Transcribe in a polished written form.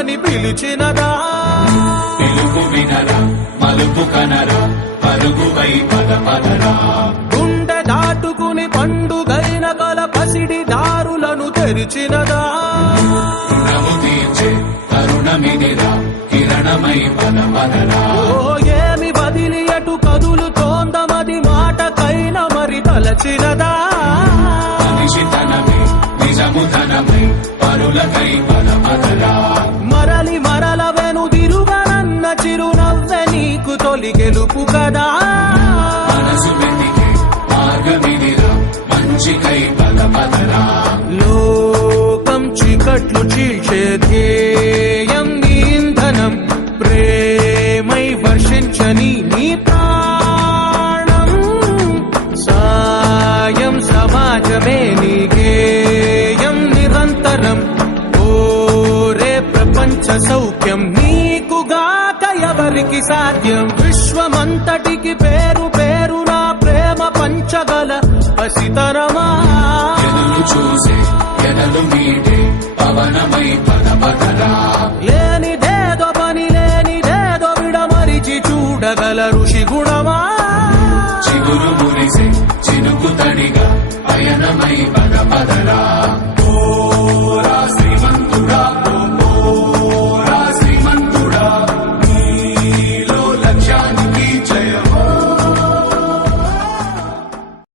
రమ్మని పిలిచినదా పిలుపు వినరా మలుపు కనరా పరుగువై పద పదరా గుండె దాటుకుని పండుగైన గల పసిడి దారులను తెరిచినదా రుణము తీర్చే తరుణమిదిరా కిరణమై పద పదరా ఏమి బదిలి ఎటు కదులుతోందమది మాటకైన మరి తలచినదా మనిషితనమే నిజముతనమై పరులకై పద పదరా మరలి మరల వెనుదిరుగనన్న చిరునవ్వె నీకు తొలి గెలుపు కదా మనసు వెతికే మార్గమిదిరా మంచికై పద పదరా లోకం చీకట్లు చీల్చే ధ్యేయం నీ ఇంధనం ప్రేమై వర్షించని నీ ప్రాణం సాయం సమాజమే నీ గేయం నిరంతరం ఓరే ప్రపంచ సౌఖ్యం నీకుగాక ఎవరికి సాధ్యం విశ్వమంతటికి పేరు పేరు నా ప్రేమ పంచగల పసితరమా ఎదురు చూసే ఎదలు మీటే పవనమై పద పదరా లేనిదేదో పని లేనిదేదో విడమరిచి చూడగల ఋషి గుణమా చిగురు మురిసే చినుకు తడిగా పయనమై పద పదరా